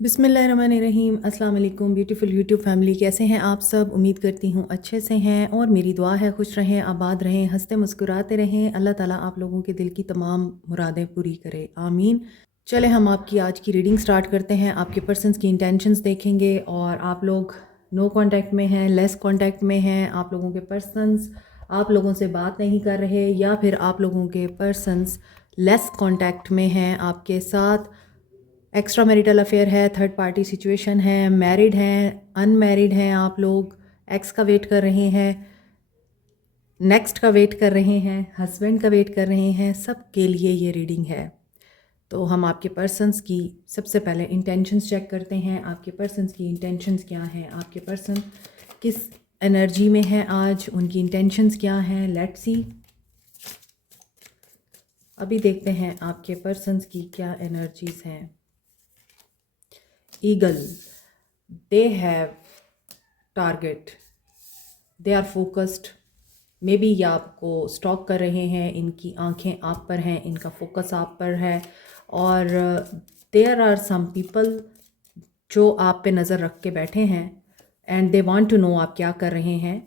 बिस्मिल्लाहिर्रहमानिर्रहीम। अस्सलाम वालेकुम ब्यूटीफुल यूट्यूब फैमिली, कैसे हैं आप सब? उम्मीद करती हूँ अच्छे से हैं और मेरी दुआ है खुश रहें, आबाद रहें, हंसते मुस्कुराते रहें। अल्लाह ताला आप लोगों के दिल की तमाम मुरादें पूरी करे, आमीन। चले हम आपकी आज की रीडिंग स्टार्ट करते हैं। आपके पर्सन्स की इंटेंशंस देखेंगे और आप लोग नो कांटेक्ट में हैं, लेस कांटेक्ट में हैं, आप लोगों के पर्सन्स आप लोगों से बात नहीं कर रहे, या फिर आप लोगों के पर्सन्स लेस कांटेक्ट में हैं आपके साथ, एक्स्ट्रा मैरिटल अफेयर है, थर्ड पार्टी सिचुएशन है, मैरिड हैं, अनमैरिड हैं, आप लोग एक्स का वेट कर रहे हैं, नेक्स्ट का वेट कर रहे हैं, हस्बैंड का वेट कर रहे हैं, सब के लिए ये रीडिंग है। तो हम आपके पर्सन्स की सबसे पहले इंटेंशंस चेक करते हैं। आपके पर्सन्स की इंटेंशंस क्या हैं, आपके पर्सन किस एनर्जी में है आज, उनकी इंटेंशंस क्या हैं, लेट्स सी। अभी देखते हैं आपके पर्सन्स की क्या एनर्जीज हैं। Eagle, they have target, they are focused, may be ये आपको स्टॉक कर रहे हैं, इनकी आंखें आप पर हैं, इनका फोकस आप पर है। और देयर आर सम पीपल जो आप पे नज़र रख के बैठे हैं and they want to know आप क्या कर रहे हैं।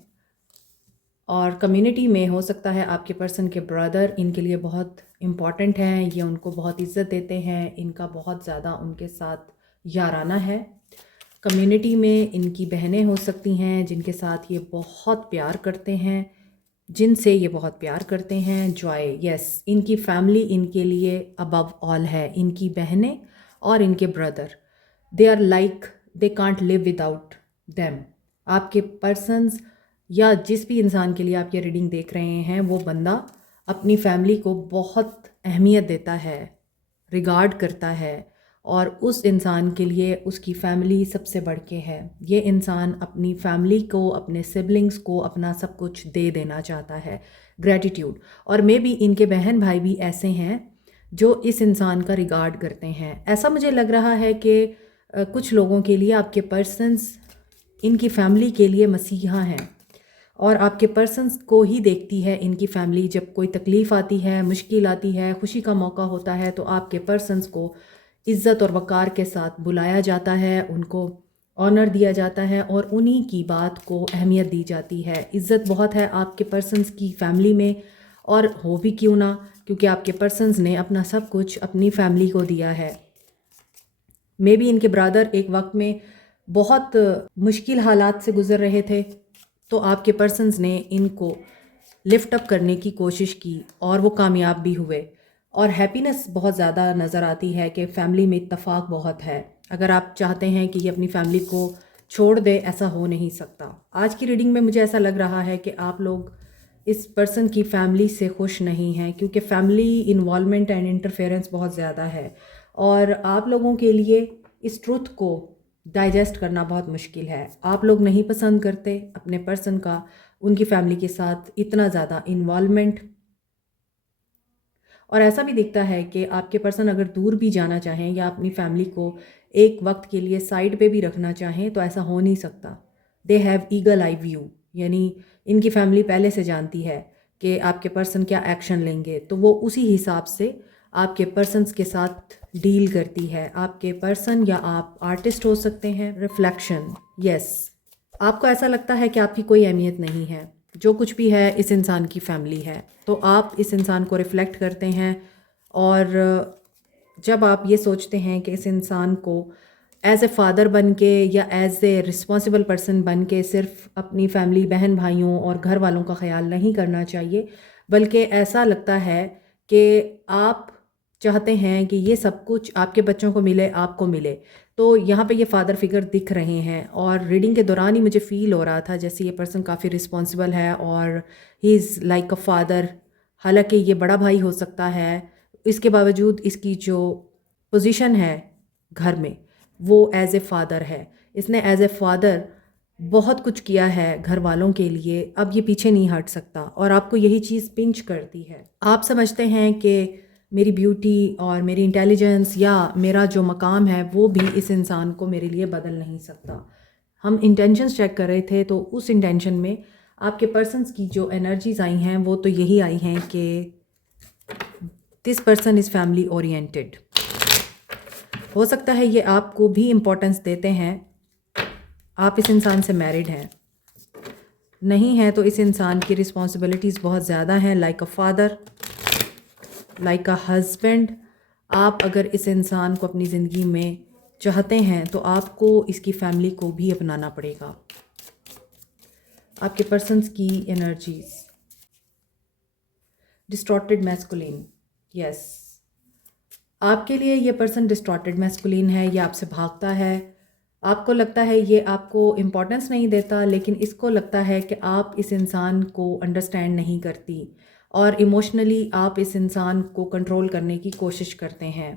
और कम्युनिटी में हो सकता है आपके पर्सन के ब्रदर इनके लिए बहुत इम्पॉर्टेंट हैं, ये उनको बहुत इज्जत देते हैं, इनका बहुत ज़्यादा उनके साथ याराना है। कम्युनिटी में इनकी बहनें हो सकती हैं जिनके साथ ये बहुत प्यार करते हैं, जिनसे ये बहुत प्यार करते हैं। जॉय, यस, इनकी फैमिली इनके लिए अबव ऑल है, इनकी बहनें और इनके brother, they are like they can't live without them. आपके पर्सन्स या जिस भी इंसान के लिए आप ये रीडिंग देख रहे हैं, वो बंदा अपनी फैमिली को बहुत अहमियत देता है, रिगार्ड करता है, और उस इंसान के लिए उसकी फैमिली सबसे बढ़ के है। ये इंसान अपनी फैमिली को, अपने सिबलिंग्स को अपना सब कुछ दे देना चाहता है, ग्रैटिट्यूड। और मे बी इनके बहन भाई भी ऐसे हैं जो इस इंसान का रिगार्ड करते हैं। ऐसा मुझे लग रहा है कि कुछ लोगों के लिए आपके पर्सन्स इनकी फैमिली के लिए मसीहा हैं, और आपके पर्सन्स को ही देखती है इनकी फैमिली। जब कोई तकलीफ़ आती है, मुश्किल आती है, खुशी का मौका होता है, तो आपके पर्सन्स को इज़्ज़त और वक़ार के साथ बुलाया जाता है, उनको ऑनर दिया जाता है और उन्हीं की बात को अहमियत दी जाती है। इज़्ज़त बहुत है आपके पर्सन्स की फ़ैमिली में, और हो भी क्यों ना, क्योंकि आपके पर्सन्स ने अपना सब कुछ अपनी फैमिली को दिया है। मे बी इनके ब्रदर एक वक्त में बहुत मुश्किल हालात से गुज़र रहे थे, तो आपके पर्सन्स ने इनको लिफ्ट अप करने की कोशिश की और वो कामयाब भी हुए। और हैप्पीनेस बहुत ज़्यादा नज़र आती है कि फ़ैमिली में इत्तफाक बहुत है। अगर आप चाहते हैं कि ये अपनी फ़ैमिली को छोड़ दे, ऐसा हो नहीं सकता। आज की रीडिंग में मुझे ऐसा लग रहा है कि आप लोग इस पर्सन की फैमिली से खुश नहीं हैं, क्योंकि फैमिली इन्वॉल्वमेंट एंड इंटरफेरेंस बहुत ज़्यादा है, और आप लोगों के लिए इस ट्रुथ को डाइजेस्ट करना बहुत मुश्किल है। आप लोग नहीं पसंद करते अपने पर्सन का उनकी फैमिली के साथ इतना ज़्यादा इन्वॉल्वमेंट। और ऐसा भी दिखता है कि आपके पर्सन अगर दूर भी जाना चाहें या अपनी फैमिली को एक वक्त के लिए साइड पे भी रखना चाहें, तो ऐसा हो नहीं सकता। They have eagle eye view, यानी इनकी फैमिली पहले से जानती है कि आपके पर्सन क्या एक्शन लेंगे, तो वो उसी हिसाब से आपके पर्सन्स के साथ डील करती है। आपके पर्सन या आप आर्टिस्ट हो सकते हैं। रिफ्लेक्शन, यस, आपको ऐसा लगता है कि आपकी कोई अहमियत नहीं है, जो कुछ भी है इस इंसान की फैमिली है, तो आप इस इंसान को रिफ़्लेक्ट करते हैं। और जब आप ये सोचते हैं कि इस इंसान को एज़ ए फ़ादर बन के या एज़ ए रिस्पॉन्सिबल पर्सन बन के सिर्फ अपनी फैमिली, बहन भाइयों और घर वालों का ख्याल नहीं करना चाहिए, बल्कि ऐसा लगता है कि आप चाहते हैं कि ये सब कुछ आपके बच्चों को मिले, आपको मिले। तो यहाँ पे ये फ़ादर फिगर दिख रहे हैं, और रीडिंग के दौरान ही मुझे फ़ील हो रहा था जैसे ये पर्सन काफ़ी रिस्पॉन्सिबल है और he is like a father. हालांकि ये बड़ा भाई हो सकता है, इसके बावजूद इसकी जो पोजीशन है घर में, वो एज़ ए फ़ादर है। इसने एज़ ए फ़ादर बहुत कुछ किया है घर वालों के लिए, अब ये पीछे नहीं हट सकता, और आपको यही चीज़ पिंच करती है। आप समझते हैं कि मेरी ब्यूटी और मेरी इंटेलिजेंस या मेरा जो मकाम है वो भी इस इंसान को मेरे लिए बदल नहीं सकता। हम इंटेंशंस चेक कर रहे थे, तो उस इंटेंशन में आपके पर्सन्स की जो एनर्जीज आई हैं वो तो यही आई हैं कि this person is family oriented. हो सकता है ये आपको भी इम्पोर्टेंस देते हैं। आप इस इंसान से मैरिड हैं, नहीं है तो इस इंसान की रिस्पॉन्सिबिलिटीज़ बहुत ज़्यादा हैं, like a father, like a husband. आप अगर इस इंसान को अपनी ज़िंदगी में चाहते हैं तो आपको इसकी फैमिली को भी अपनाना पड़ेगा। आपके पर्सन्स की एनर्जीज, डिस्टॉर्टेड मैस्कुलिन, यस, आपके लिए ये पर्सन डिस्टॉर्टेड मैस्कुलिन है। ये आपसे भागता है, आपको लगता है ये आपको इम्पोर्टेंस नहीं देता, लेकिन इसको लगता है कि आप इस इंसान को अंडरस्टैंड नहीं करती और इमोशनली आप इस इंसान को कंट्रोल करने की कोशिश करते हैं।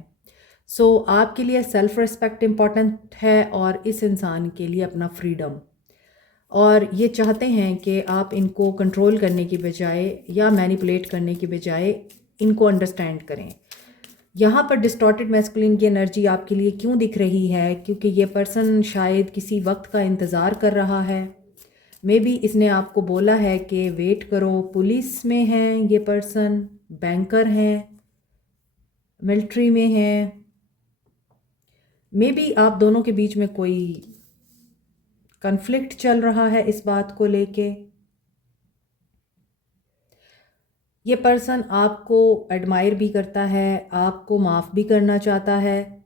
सो आपके लिए सेल्फ रिस्पेक्ट इम्पॉर्टेंट है और इस इंसान के लिए अपना फ्रीडम। और ये चाहते हैं कि आप इनको कंट्रोल करने की बजाय या मैनिपुलेट करने की बजाय इनको अंडरस्टैंड करें। यहाँ पर डिस्टॉर्टेड मैस्कुलिन की एनर्जी आपके लिए क्यों दिख रही है? क्योंकि ये पर्सन शायद किसी वक्त का इंतज़ार कर रहा है। मे बी इसने आपको बोला है कि वेट करो। पुलिस में हैं ये पर्सन, बैंकर हैं, मिलिट्री में हैं। मे बी आप दोनों के बीच में कोई कन्फ्लिक्ट चल रहा है इस बात को लेके। ये पर्सन आपको एडमायर भी करता है, आपको माफ़ भी करना चाहता है,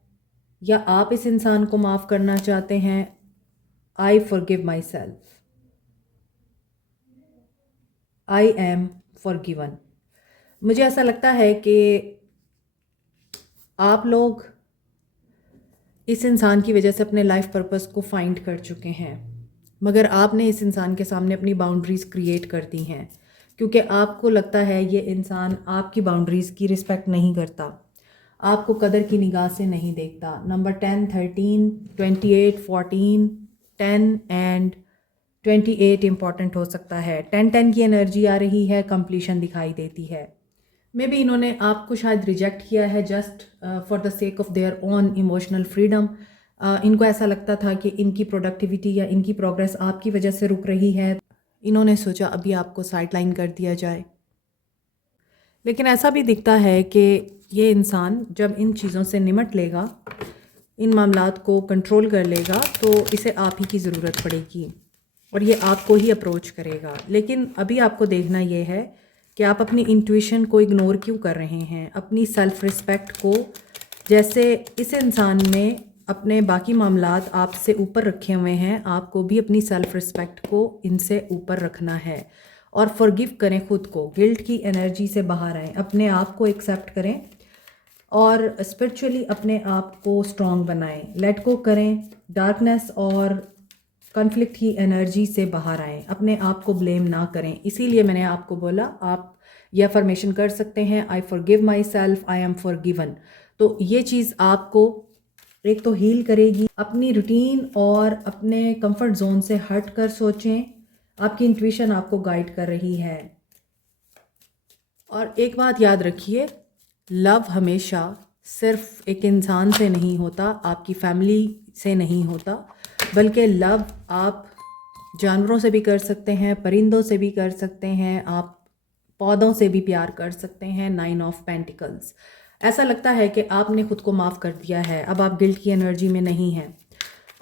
या आप इस इंसान को माफ़ करना चाहते हैं। I forgive my self, I am forgiven. मुझे ऐसा लगता है कि आप लोग इस इंसान की वजह से अपने लाइफ पर्पस को फाइंड कर चुके हैं, मगर आपने इस इंसान के सामने अपनी बाउंड्रीज़ क्रिएट कर दी हैं क्योंकि आपको लगता है ये इंसान आपकी बाउंड्रीज़ की रिस्पेक्ट नहीं करता, आपको कदर की निगाह से नहीं देखता। नंबर 10, 13, 28, 14, 10 एंड 28 इम्पॉर्टेंट हो सकता है। 10 की एनर्जी आ रही है, कंप्लीशन दिखाई देती है। मे बी इन्होंने आपको शायद रिजेक्ट किया है just for the sake of their own emotional freedom. इनको ऐसा लगता था कि इनकी प्रोडक्टिविटी या इनकी प्रोग्रेस आपकी वजह से रुक रही है। इन्होंने सोचा अभी आपको साइडलाइन कर दिया जाए, लेकिन ऐसा भी दिखता है कि ये इंसान जब इन चीज़ों से निमट लेगा, इन मामलात को कंट्रोल कर लेगा, तो इसे आप ही की ज़रूरत पड़ेगी और ये आपको ही अप्रोच करेगा। लेकिन अभी आपको देखना ये है कि आप अपनी इंट्यूशन को इग्नोर क्यों कर रहे हैं, अपनी सेल्फ रिस्पेक्ट को। जैसे इस इंसान ने अपने बाकी मामलात आपसे ऊपर रखे हुए हैं, आपको भी अपनी सेल्फ रिस्पेक्ट को इनसे ऊपर रखना है और फॉरगिव करें खुद को। गिल्ट की एनर्जी से बाहर आएँ, अपने आप को एक्सेप्ट करें और स्पिरिचुअली अपने आप को स्ट्रॉन्ग बनाएं। लेट गो करें डार्कनेस और कॉन्फ्लिक्ट की एनर्जी से बाहर आएं, अपने आप को ब्लेम ना करें। इसीलिए मैंने आपको बोला आप ये अफर्मेशन कर सकते हैं, I forgive my self, I am forgiven. तो ये चीज़ आपको एक तो हील करेगी। अपनी रूटीन और अपने कंफर्ट जोन से हट कर सोचें, आपकी इंट्यूशन आपको गाइड कर रही है। और एक बात याद रखिए, लव हमेशा सिर्फ एक इंसान से नहीं होता, आपकी फैमिली से नहीं होता, बल्कि लव आप जानवरों से भी कर सकते हैं, परिंदों से भी कर सकते हैं, आप पौधों से भी प्यार कर सकते हैं। 9 ऑफ पेंटिकल्स। ऐसा लगता है कि आपने खुद को माफ़ कर दिया है, अब आप गिल्ट की एनर्जी में नहीं हैं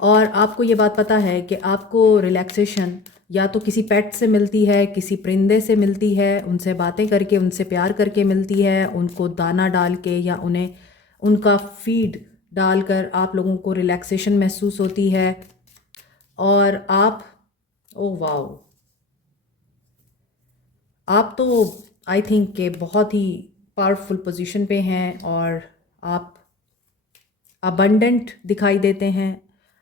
और आपको ये बात पता है कि आपको रिलैक्सेशन या तो किसी पेट से मिलती है, किसी परिंदे से मिलती है, उनसे बातें करके, उनसे प्यार करके मिलती है, उनको दाना डाल के या उन्हें उनका फीड डालकर आप लोगों को रिलैक्सेशन महसूस होती है। और आप, ओ वाओ, आप तो आई थिंक के बहुत ही पावरफुल पोजीशन पे हैं और आप अबंडेंट दिखाई देते हैं।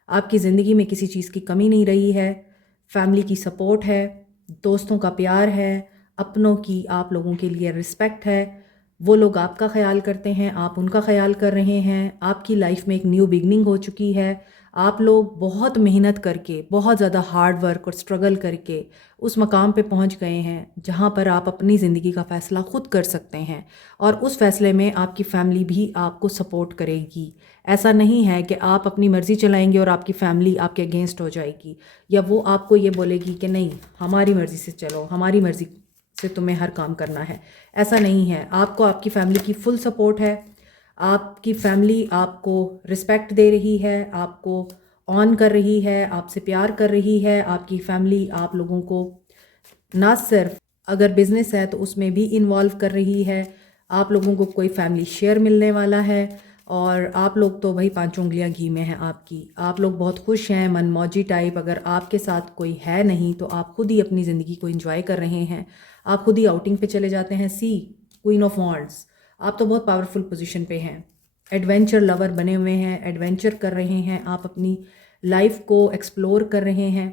आपकी ज़िंदगी में किसी चीज़ की कमी नहीं रही है, फैमिली की सपोर्ट है, दोस्तों का प्यार है, अपनों की आप लोगों के लिए रिस्पेक्ट है। वो लोग आपका ख्याल करते हैं, आप उनका ख्याल कर रहे हैं। आपकी लाइफ में एक न्यू बिगनिंग हो चुकी है। आप लोग बहुत मेहनत करके, बहुत ज़्यादा हार्ड वर्क और स्ट्रगल करके उस मकाम पे पहुंच गए हैं जहां पर आप अपनी ज़िंदगी का फ़ैसला खुद कर सकते हैं और उस फैसले में आपकी फैमिली भी आपको सपोर्ट करेगी। ऐसा नहीं है कि आप अपनी मर्ज़ी चलाएंगे और आपकी फैमिली आपके अगेंस्ट हो जाएगी या वो आपको ये बोलेगी कि नहीं हमारी मर्ज़ी से चलो, हमारी मर्ज़ी से तुम्हें हर काम करना है। ऐसा नहीं है, आपको आपकी फैमिली की फुल सपोर्ट है। आपकी फैमिली आपको रिस्पेक्ट दे रही है, आपको ऑन कर रही है, आपसे प्यार कर रही है। आपकी फैमिली आप लोगों को ना सिर्फ अगर बिज़नेस है तो उसमें भी इन्वॉल्व कर रही है। आप लोगों को कोई फैमिली शेयर मिलने वाला है और आप लोग तो भाई 5 उंगलियां घी में हैं आपकी। आप लोग बहुत खुश हैं, मनमौजी टाइप। अगर आपके साथ कोई है नहीं तो आप खुद ही अपनी ज़िंदगी को एंजॉय कर रहे हैं, आप खुद ही आउटिंग पे चले जाते हैं। सी क्वीन ऑफ वॉन्ड्स, आप तो बहुत पावरफुल पोजीशन पे हैं, एडवेंचर लवर बने हुए हैं, एडवेंचर कर रहे हैं, आप अपनी लाइफ को एक्सप्लोर कर रहे हैं,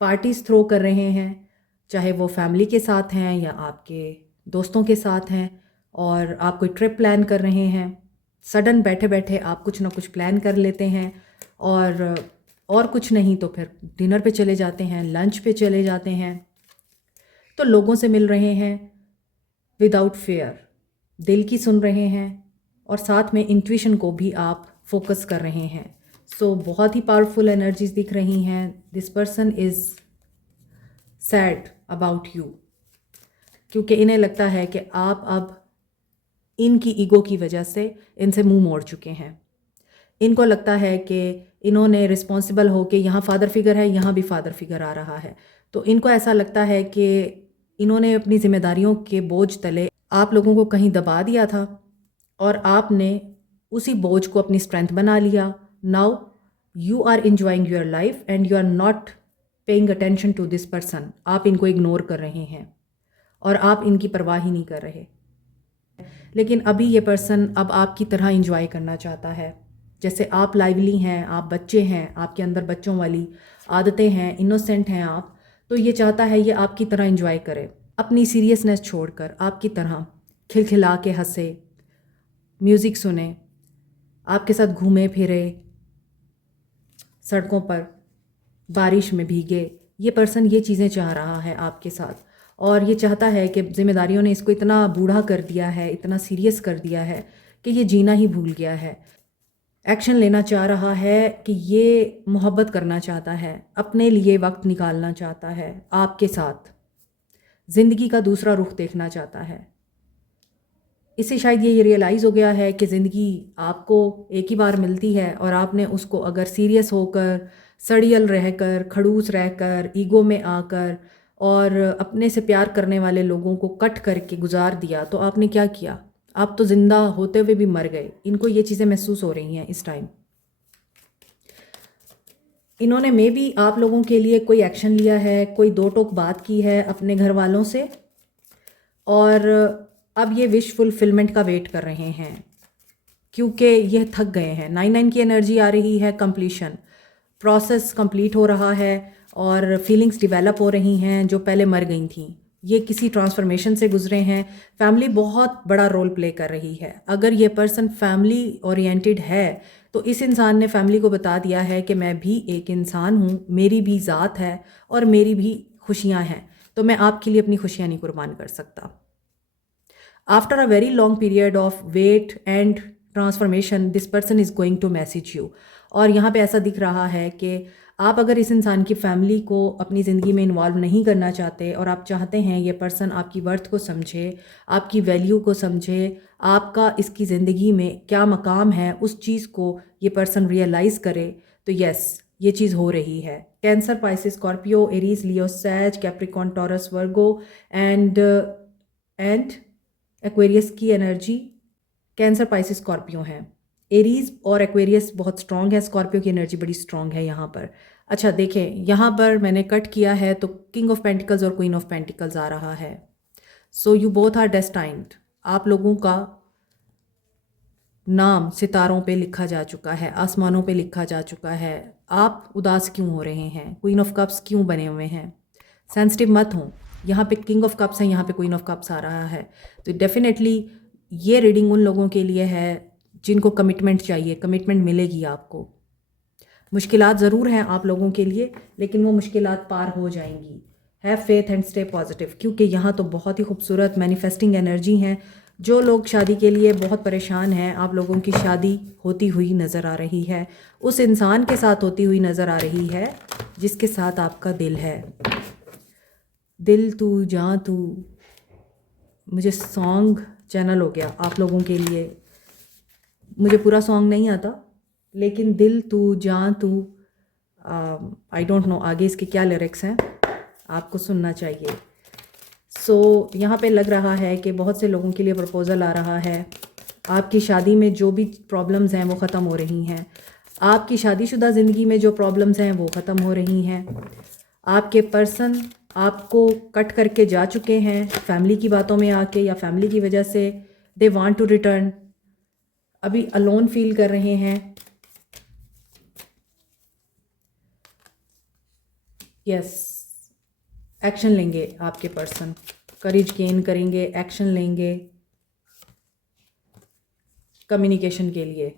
पार्टीज थ्रो कर रहे हैं, चाहे वो फैमिली के साथ हैं या आपके दोस्तों के साथ हैं, और आप कोई ट्रिप प्लान कर रहे हैं। सडन बैठे बैठे आप कुछ ना कुछ प्लान कर लेते हैं और कुछ नहीं तो फिर डिनर पे चले जाते हैं, लंच पे चले जाते हैं। तो लोगों से मिल रहे हैं विदाउट फेयर, दिल की सुन रहे हैं और साथ में इंट्यूशन को भी आप फोकस कर रहे हैं। सो बहुत ही पावरफुल एनर्जीज दिख रही हैं। This person is sad about you, क्योंकि इन्हें लगता है कि आप अब इनकी ईगो की वजह से इनसे मुंह मोड़ चुके हैं। इनको लगता है कि इन्होंने रिस्पॉन्सिबल हो के यहाँ फादर फिगर है, यहाँ भी फादर फिगर आ रहा है, तो इनको ऐसा लगता है कि इन्होंने अपनी जिम्मेदारियों के बोझ तले आप लोगों को कहीं दबा दिया था और आपने उसी बोझ को अपनी स्ट्रेंथ बना लिया। Now you are enjoying your life and you are not paying attention to this person. आप इनको इग्नोर कर रहे हैं और आप इनकी परवाह ही नहीं कर रहे। लेकिन अभी ये पर्सन अब आपकी तरह इंजॉय करना चाहता है। जैसे आप लाइवली हैं, आप बच्चे हैं, आपके अंदर बच्चों वाली आदतें हैं, इनोसेंट हैं आप, तो ये चाहता है ये आपकी तरह इंजॉय करे, अपनी सीरियसनेस छोड़कर आपकी तरह खिलखिला के हंसे, म्यूज़िक सुने, आपके साथ घूमे फिरे, सड़कों पर बारिश में भीगे। ये पर्सन ये चीज़ें चाह रहा है आपके साथ, और ये चाहता है कि जिम्मेदारियों ने इसको इतना बूढ़ा कर दिया है, इतना सीरियस कर दिया है कि ये जीना ही भूल गया है। एक्शन लेना चाह रहा है कि ये मोहब्बत करना चाहता है, अपने लिए वक्त निकालना चाहता है, आपके साथ ज़िंदगी का दूसरा रुख देखना चाहता है। इससे शायद ये रियलाइज़ हो गया है कि ज़िंदगी आपको एक ही बार मिलती है और आपने उसको अगर सीरियस होकर, सड़ियल रहकर, खड़ूस रहकर, ईगो में आकर और अपने से प्यार करने वाले लोगों को कट करके गुजार दिया, तो आपने क्या किया? आप तो ज़िंदा होते हुए भी मर गए। इनको ये चीज़ें महसूस हो रही हैं इस टाइम। इन्होंने मे बी आप लोगों के लिए कोई एक्शन लिया है, कोई दो टोक बात की है अपने घर वालों से, और अब ये विश फुलफिलमेंट का वेट कर रहे हैं क्योंकि ये थक गए हैं। 9-9 की एनर्जी आ रही है, कंप्लीशन, प्रोसेस कंप्लीट हो रहा है और फीलिंग्स डेवलप हो रही हैं जो पहले मर गई थी। ये किसी ट्रांसफॉर्मेशन से गुजरे हैं। फैमिली बहुत बड़ा रोल प्ले कर रही है। अगर ये पर्सन फैमिली ओरिएंटेड है तो इस इंसान ने फैमिली को बता दिया है कि मैं भी एक इंसान हूँ, मेरी भी ज़ात है और मेरी भी खुशियाँ हैं, तो मैं आपके लिए अपनी खुशियाँ नहीं कुर्बान कर सकता। After a very long period of wait and transformation this person is going to message you. और यहाँ पे ऐसा दिख रहा है कि आप अगर इस इंसान की फैमिली को अपनी ज़िंदगी में इन्वॉल्व नहीं करना चाहते और आप चाहते हैं ये पर्सन आपकी वर्थ को समझे, आपकी वैल्यू को समझे, आपका इसकी ज़िंदगी में क्या मकाम है, उस चीज़ को ये पर्सन रियलाइज़ करे, तो यस, ये चीज़ हो रही है। Cancer, Pisces, Scorpio, Aries, Leo, Sag, Capricorn, Taurus, Virgo and Aquarius की एनर्जी कैंसर, पाइसिस, स्कॉर्पियो है। एरीज और एक्वेरियस बहुत स्ट्रॉन्ग है, स्कॉर्पियो की एनर्जी बड़ी स्ट्रॉन्ग है यहाँ पर। अच्छा देखें, यहाँ पर मैंने कट किया है तो किंग ऑफ पेंटिकल्स और क्वीन ऑफ पेंटिकल्स आ रहा है। So you both are destined. आप लोगों का नाम सितारों पे लिखा जा चुका है, आसमानों पे लिखा जा चुका है। आप उदास क्यों हो रहे हैं? क्वीन ऑफ कप्स क्यों बने हुए हैं? सेंसिटिव मत हो। यहाँ पे किंग ऑफ कप्स है, यहाँ पे क्वीन ऑफ कप्स आ रहा है, तो डेफिनेटली ये रीडिंग उन लोगों के लिए है जिनको कमिटमेंट चाहिए। कमिटमेंट मिलेगी आपको। मुश्किलात ज़रूर हैं आप लोगों के लिए, लेकिन वो मुश्किलात पार हो जाएंगी। Have faith and stay positive, क्योंकि यहाँ तो बहुत ही खूबसूरत मैनिफेस्टिंग एनर्जी हैं। जो लोग शादी के लिए बहुत परेशान हैं, आप लोगों की शादी होती हुई नज़र आ रही है, उस इंसान के साथ होती हुई नज़र आ रही है जिसके साथ आपका दिल है। दिल तू जां तू, मुझे सॉन्ग चैनल हो गया आप लोगों के लिए। मुझे पूरा सॉन्ग नहीं आता, लेकिन दिल तू जान तू, आई डोंट नो आगे इसके क्या लिरिक्स हैं, आपको सुनना चाहिए। यहाँ पे लग रहा है कि बहुत से लोगों के लिए प्रपोज़ल आ रहा है। आपकी शादी में जो भी प्रॉब्लम्स हैं वो ख़त्म हो रही हैं। आपकी शादीशुदा ज़िंदगी में जो प्रॉब्लम्स हैं वो ख़त्म हो रही हैं। आपके पर्सन आपको कट करके जा चुके हैं फैमिली की बातों में आके या फैमिली की वजह से। दे वांट टू रिटर्न, अभी अलोन फील कर रहे हैं। यस, एक्शन लेंगे आपके पर्सन, करेज गेन करेंगे, एक्शन लेंगे कम्युनिकेशन के लिए,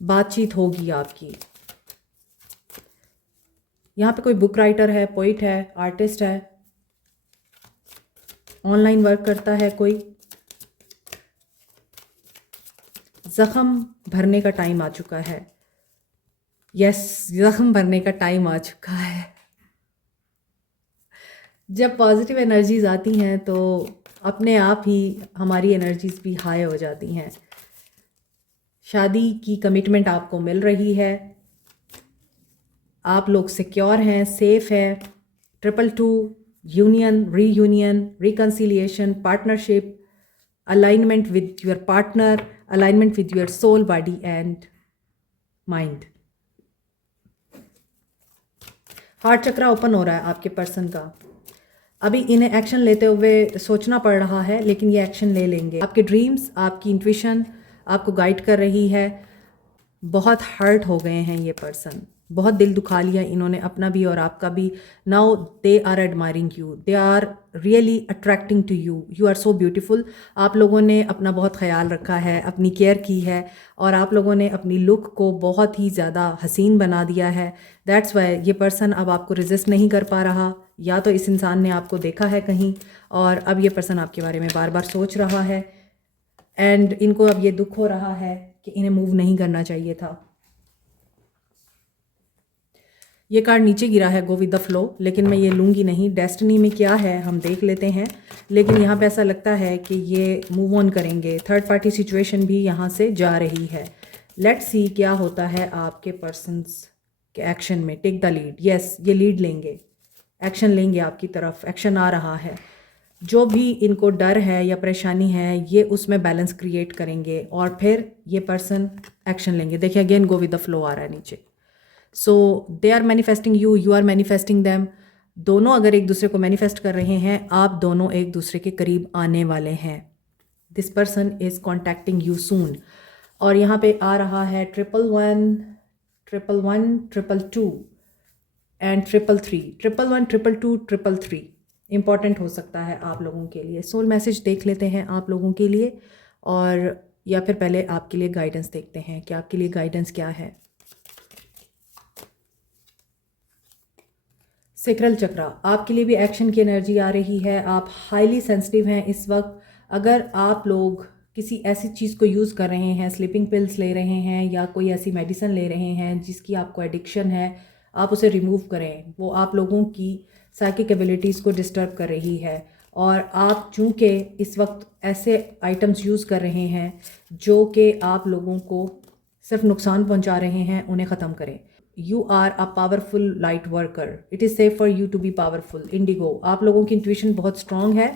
बातचीत होगी आपकी। यहाँ पे कोई बुक राइटर है, पोइट है, आर्टिस्ट है, ऑनलाइन वर्क करता है कोई। ज़ख़म भरने का टाइम आ चुका है। यस, ज़ख़म भरने का टाइम आ चुका है। जब पॉजिटिव एनर्जीज आती हैं तो अपने आप ही हमारी एनर्जीज भी हाई हो जाती हैं। शादी की कमिटमेंट आपको मिल रही है, आप लोग सिक्योर हैं, सेफ है। 222 union, reunion, reconciliation, partnership, alignment with your partner, alignment with your soul, body and mind. Heart chakra open हो रहा है आपके पर्सन का। अभी इन्हें एक्शन लेते हुए सोचना पड़ रहा है, लेकिन ये एक्शन ले लेंगे। आपके ड्रीम्स, आपकी इंट्यूशन आपको गाइड कर रही है। बहुत हर्ट हो गए हैं ये पर्सन, बहुत दिल दुखा लिया इन्होंने अपना भी और आपका भी। Now they are admiring you, they are really attracting to you, you are so beautiful. आप लोगों ने अपना बहुत ख्याल रखा है, अपनी केयर की है और आप लोगों ने अपनी लुक को बहुत ही ज़्यादा हसीन बना दिया है। दैट्स वाई ये पर्सन अब आपको रेजिस्ट नहीं कर पा रहा। या तो इस इंसान ने आपको देखा है कहीं और अब ये पर्सन आपके बारे में बार बार सोच रहा है एंड इनको अब ये दुख हो रहा है कि इन्हें मूव नहीं करना चाहिए था। ये कार्ड नीचे गिरा है, गो विद द फ्लो, लेकिन मैं ये लूँगी नहीं। डेस्टिनी में क्या है हम देख लेते हैं, लेकिन यहाँ पे ऐसा लगता है कि ये मूव ऑन करेंगे। थर्ड पार्टी सिचुएशन भी यहाँ से जा रही है। लेट्स सी क्या होता है आपके पर्सन्स के एक्शन में। टेक द लीड, यस ये लीड लेंगे, एक्शन लेंगे आपकी तरफ, एक्शन आ रहा है। जो भी इनको डर है या परेशानी है ये उसमें बैलेंस क्रिएट करेंगे और फिर ये पर्सन एक्शन लेंगे। देखिए again go with the flow आ रहा है नीचे। So they are manifesting you, you are manifesting them. दोनों अगर एक दूसरे को मैनिफेस्ट कर रहे हैं, आप दोनों एक दूसरे के करीब आने वाले हैं। This person is contacting you soon. और यहाँ पे आ रहा है 111, 111, 222 एंड 333, 111, 222, 333 इम्पॉर्टेंट हो सकता है आप लोगों के लिए। सोल मैसेज देख लेते हैं आप लोगों के लिए, और या फिर पहले आपके लिए गाइडेंस देखते हैं कि आपके लिए गाइडेंस क्या है। सेक्रल चक्रा, आपके लिए भी एक्शन की एनर्जी आ रही है। आप हाईली सेंसिटिव हैं इस वक्त। अगर आप लोग किसी ऐसी चीज़ को यूज़ कर रहे हैं, स्लीपिंग पिल्स ले रहे हैं या कोई ऐसी मेडिसिन ले रहे हैं जिसकी आपको एडिक्शन है, आप उसे रिमूव करें। वो आप लोगों की साइकिक एबिलिटीज़ को डिस्टर्ब कर रही है और आप चूँकि इस वक्त ऐसे आइटम्स यूज़ कर रहे हैं जो कि आप लोगों को सिर्फ नुकसान पहुँचा रहे हैं, उन्हें ख़त्म करें। You are a powerful light worker, it is safe for you to be powerful. Indigo, आप लोगों की इंट्यूशन बहुत स्ट्रॉन्ग है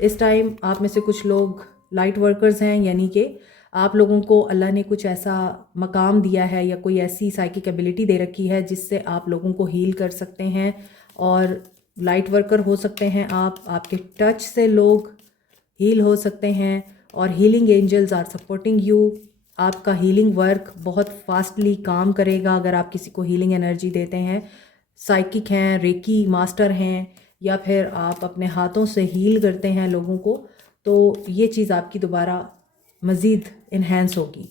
इस टाइम। आप में से कुछ लोग लाइट वर्कर्स हैं, यानी कि आप लोगों को अल्लाह ने कुछ ऐसा मकाम दिया है या कोई ऐसी साइकिक एबिलिटी दे रखी है जिससे आप लोगों को हील कर सकते हैं। और लाइट वर्कर हो सकते हैं आप, आपके टच से लोग हील हो सकते हैं और healing angels are supporting you. आपका हीलिंग वर्क बहुत फास्टली काम करेगा अगर आप किसी को हीलिंग एनर्जी देते हैं। साइकिक हैं, रेकी मास्टर हैं, या फिर आप अपने हाथों से हील करते हैं लोगों को, तो ये चीज़ आपकी दोबारा मज़ीद इन्हेंस होगी।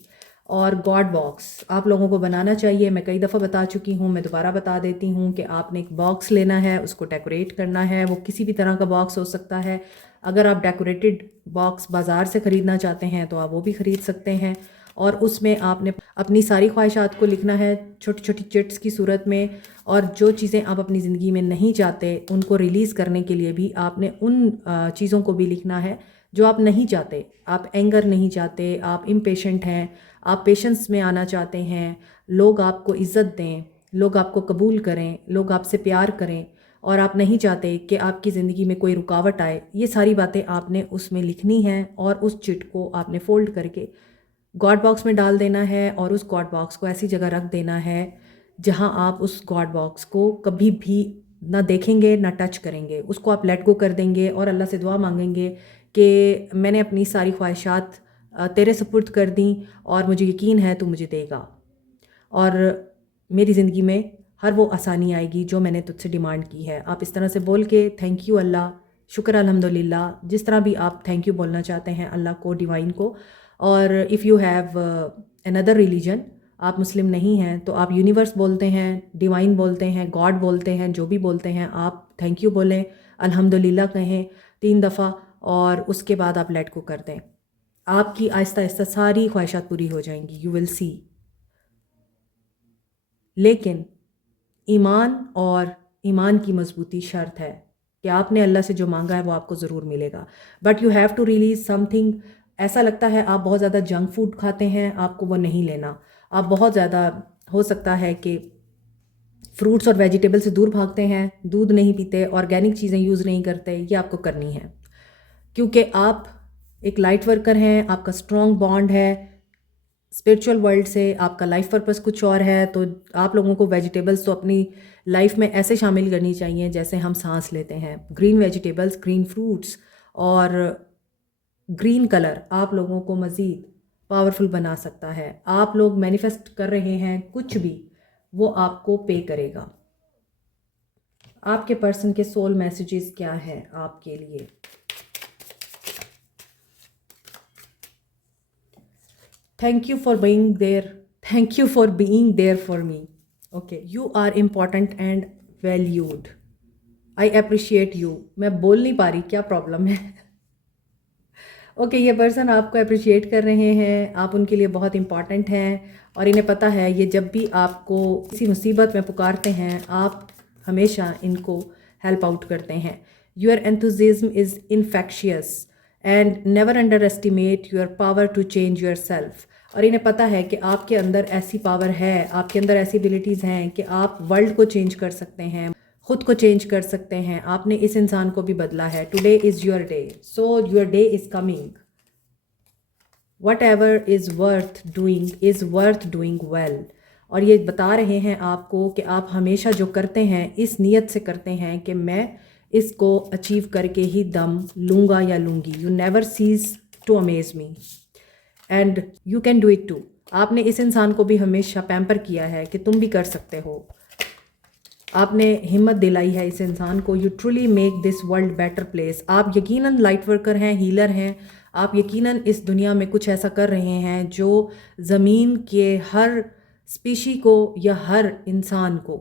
और गॉड बॉक्स आप लोगों को बनाना चाहिए। मैं कई दफ़ा बता चुकी हूँ, मैं दोबारा बता देती हूँ कि आपने एक बॉक्स लेना है, उसको डेकोरेट करना है। वो किसी भी तरह का बॉक्स हो सकता है। अगर आप डेकोरेटेड बॉक्स बाज़ार से ख़रीदना चाहते हैं तो आप वो भी ख़रीद सकते हैं। और उसमें आपने अपनी सारी ख्वाहिशात को लिखना है छोटी छोटी चिट्स की सूरत में, और जो चीज़ें आप अपनी ज़िंदगी में नहीं चाहते उनको रिलीज़ करने के लिए भी आपने उन चीज़ों को भी लिखना है जो आप नहीं चाहते। आप एंगर नहीं चाहते, आप इम्पेशेंट हैं, आप पेशेंस में आना चाहते हैं, लोग आपको इज़्ज़त दें, लोग आपको कबूल करें, लोग आपसे प्यार करें, और आप नहीं चाहते कि आपकी ज़िंदगी में कोई रुकावट आए। ये सारी बातें आपने उसमें लिखनी हैं और उस चिट को आपने फ़ोल्ड करके गॉड बॉक्स में डाल देना है और उस गॉड बॉक्स को ऐसी जगह रख देना है जहां आप उस गॉड बॉक्स को कभी भी ना देखेंगे ना टच करेंगे। उसको आप लेट गो कर देंगे और अल्लाह से दुआ मांगेंगे कि मैंने अपनी सारी ख्वाहिशात तेरे सुपुर्द कर दी और मुझे यकीन है तू मुझे देगा, और मेरी ज़िंदगी में हर वो आसानी आएगी जो मैंने तुझसे डिमांड की है। आप इस तरह से बोल के थैंक यू अल्लाह, शुक्र अल्हम्दुलिल्लाह, जिस तरह भी आप थैंक यू बोलना चाहते हैं अल्लाह को, डिवाइन को। और if you have another religion, आप मुस्लिम नहीं हैं तो आप यूनिवर्स बोलते हैं, डिवाइन बोलते हैं, गॉड बोलते हैं, जो भी बोलते हैं आप थैंक यू बोलें, अल्हम्दुलिल्लाह कहें 3 दफ़ा, और उसके बाद आप लेट को कर दें। आपकी आहिस्ता आहिस्ता सारी ख्वाहिशात पूरी हो जाएंगी, यू विल सी। लेकिन ईमान और ईमान की मजबूती शर्त है कि आपने अल्लाह से जो मांगा है वो आपको ज़रूर मिलेगा। But you have to release something. ऐसा लगता है आप बहुत ज़्यादा जंक फूड खाते हैं, आपको वो नहीं लेना। आप बहुत ज़्यादा, हो सकता है कि फ्रूट्स और वेजिटेबल से दूर भागते हैं, दूध नहीं पीते, ऑर्गेनिक चीज़ें यूज़ नहीं करते, ये आपको करनी है। क्योंकि आप एक लाइट वर्कर हैं, आपका स्ट्रॉन्ग बॉन्ड है स्पिरिचुअल वर्ल्ड से, आपका लाइफ पर्पस कुछ और है। तो आप लोगों को वेजिटेबल्स तो अपनी लाइफ में ऐसे शामिल करनी चाहिए जैसे हम सांस लेते हैं। ग्रीन वेजिटेबल्स, ग्रीन फ्रूट्स और ग्रीन कलर आप लोगों को मज़ीद पावरफुल बना सकता है। आप लोग मैनिफेस्ट कर रहे हैं कुछ भी, वो आपको पे करेगा। आपके पर्सन के सोल मैसेजेस क्या हैं आपके लिए? Thank you for being there. Thank you for being there for me. Okay, you are important and valued. I appreciate you. मैं बोल नहीं पा रही, क्या प्रॉब्लम है? ओके, ये पर्सन आपको अप्रिशिएट कर रहे हैं, आप उनके लिए बहुत इंपॉर्टेंट हैं, और इन्हें पता है ये जब भी आपको किसी मुसीबत में पुकारते हैं आप हमेशा इनको हेल्प आउट करते हैं। Your enthusiasm is infectious and never underestimate your power to change yourself. और इन्हें पता है कि आपके अंदर ऐसी पावर है, आपके अंदर ऐसी एबिलिटीज़ हैं कि आप वर्ल्ड को चेंज कर सकते हैं, खुद को चेंज कर सकते हैं। आपने इस इंसान को भी बदला है। Today is your day, so your day is coming. What ever is worth doing well. और ये बता रहे हैं आपको कि आप हमेशा जो करते हैं इस नीयत से करते हैं कि मैं इसको अचीव करके ही दम लूँगा या लूँगी। You never cease to amaze me and you can do it too. आपने इस इंसान को भी हमेशा पैम्पर किया है कि तुम भी कर सकते हो। आपने हिम्मत दिलाई है इस इंसान को। You truly make this world better place. आप यकीनन लाइट वर्कर हैं, हीलर हैं। आप यकीनन इस दुनिया में कुछ ऐसा कर रहे हैं जो ज़मीन के हर स्पीशी को या हर इंसान को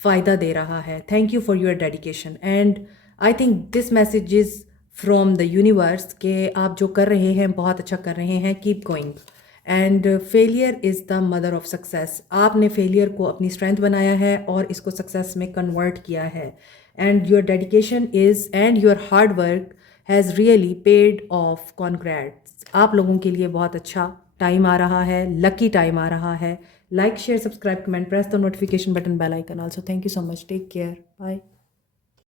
फ़ायदा दे रहा है। Thank you for your dedication and I think this message is from the universe कि आप जो कर रहे हैं बहुत अच्छा कर रहे हैं। Keep going and failure is the mother of success. आपने फेलियर को अपनी स्ट्रेंथ बनाया है और इसको सक्सेस में कन्वर्ट किया है। And your dedication is and your hard work has really paid of. Congrats. आप लोगों के लिए बहुत अच्छा टाइम आ रहा है, लकी टाइम आ रहा है। Like, share, subscribe, comment, press the notification button, bell icon also. Thank you so much, take care, bye.